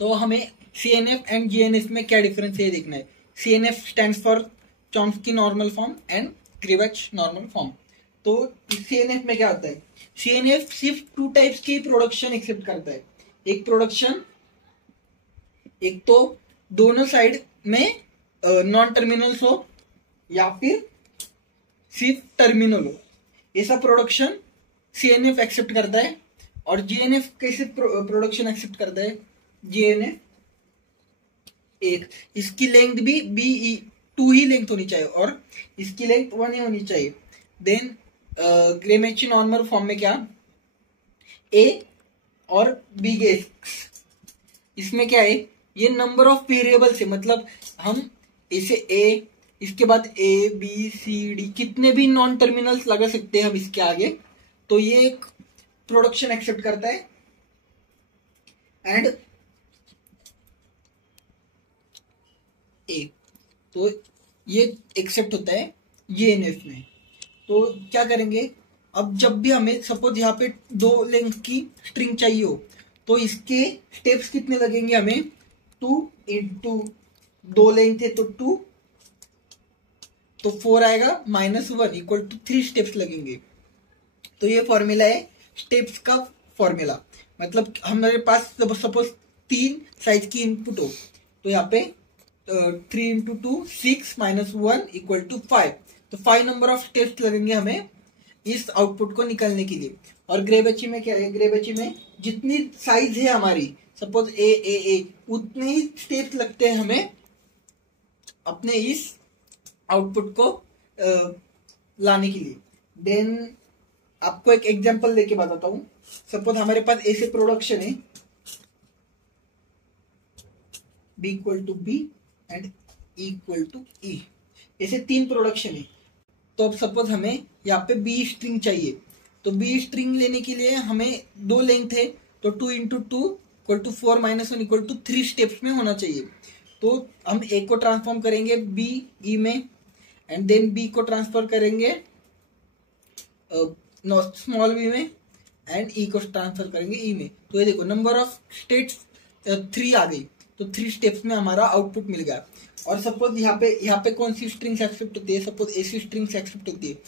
तो हमें CNF and GNF में क्या डिफरेंस है ये देखना है। CNF stands for Chomsky normal form and Greibach normal form. तो CNF में क्या होता है, CNF सिर्फ 2 टाइप्स की प्रोडक्शन एक्सेप्ट करता है। एक प्रोडक्शन, एक तो दोनों साइड में नॉन टर्मिनल्स हो या फिर सिर्फ टर्मिनल हो, ऐसा प्रोडक्शन CNF एक्सेप्ट करता है। और GNF कैसे प्रोडक्शन एक्सेप्ट करता है, GNF एक, इसकी लेंथ भी BE2 ही लेंथ होनी चाहिए और इसकी लेंथ 1 ही होनी चाहिए। देन ग्रेमेची नॉर्मल फॉर्म में क्या, A और B गैस, इसमें क्या है, ये नंबर ऑफ वेरिएबल्स है, मतलब हम इसे A, इसके बाद A B C D कितने भी नॉन टर्मिनल्स लगा सकते हैं हम इसके आगे, तो ये एक प्रोडक्शन एक्सेप्ट करता है। एंड A, तो ये एक्सेप्ट होता है GNF में। तो क्या करेंगे, अब जब भी हमें सपोज यहाँ पे 2 लेंथ की स्ट्रिंग चाहिए हो, तो इसके स्टेप्स कितने लगेंगे हमें, 2 इंटू 2 लेंथ है तो 2, तो 4 आएगा, -1 इक्वल टू 3 स्टेप्स लगेंगे। तो ये फॉर्मूला है स्टेप्स का फॉर्मूला। मतलब हमारे पास सपोज 3 साइज की इनपुट हो, तो यहाँ पे 3 इंटू 2 6 -1 इक्वल टू 5, तो 5 नंबर ऑफ स्टेप्स लगेंगे हमें इस आउटपुट को निकालने के लिए। और ग्रेवेची में क्या है, ग्रेवेची में जितनी साइज है हमारी, सपोज ए उतने ही स्टेप्स लगते हैं हमें अपने इस आउटपुट को लाने के लिए। देन आपको एक एग्जांपल लेके बताता हूं। सपोज हमारे पास ऐसे प्रोडक्शन है B equal to B and E equal to E, ऐसे 3 प्रोडक्शन है। तो अब सपोज हमें यहाँ पे B स्ट्रिंग चाहिए, तो B स्ट्रिंग लेने के लिए हमें 2 लेंथ है, तो 2 into 2 equal to 4 -1 equal to 3 steps में होना चाहिए। तो हम A को ट्रांसफॉर्म करेंगे B E में, एंड देन B को ट्रांसफर करेंगे स्मॉल b में, एंड E को ट्रांसफर करेंगे E में। तो ये देखो नंबर ऑफ स्टेट्स 3 आ गई, तो 3 स्टेप्स में हमारा आउटपुट मिल गया। और सपोज यहाँ पे कौन सी स्ट्रिंग्स एक्सेप्ट होती है, सपोज ऐसी स्ट्रिंग्स एक्सेप्ट होती है,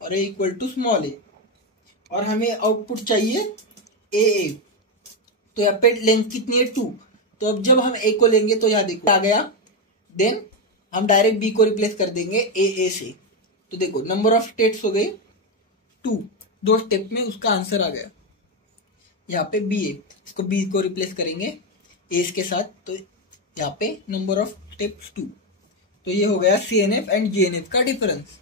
और A equal to small a, और हमें आउटपुट चाहिए A। तो यहाँ पे लेंथ कितनी है 2, तो अब जब हम A को लेंगे तो यहाँ देखो आ गया, देन हम डायरेक्ट B को रिप्लेस कर देंगे A से। तो देखो नंबर ऑफ स्टेट्स हो गए 2 स्टेप में उसका आंसर आ गया। यहाँ पे B है, इसको B को रिप्लेस करेंगे A के साथ, तो यहाँ पे नंबर ऑफ स्टेप्स 2। तो ये हो गया CNF एंड GNF का डिफरेंस।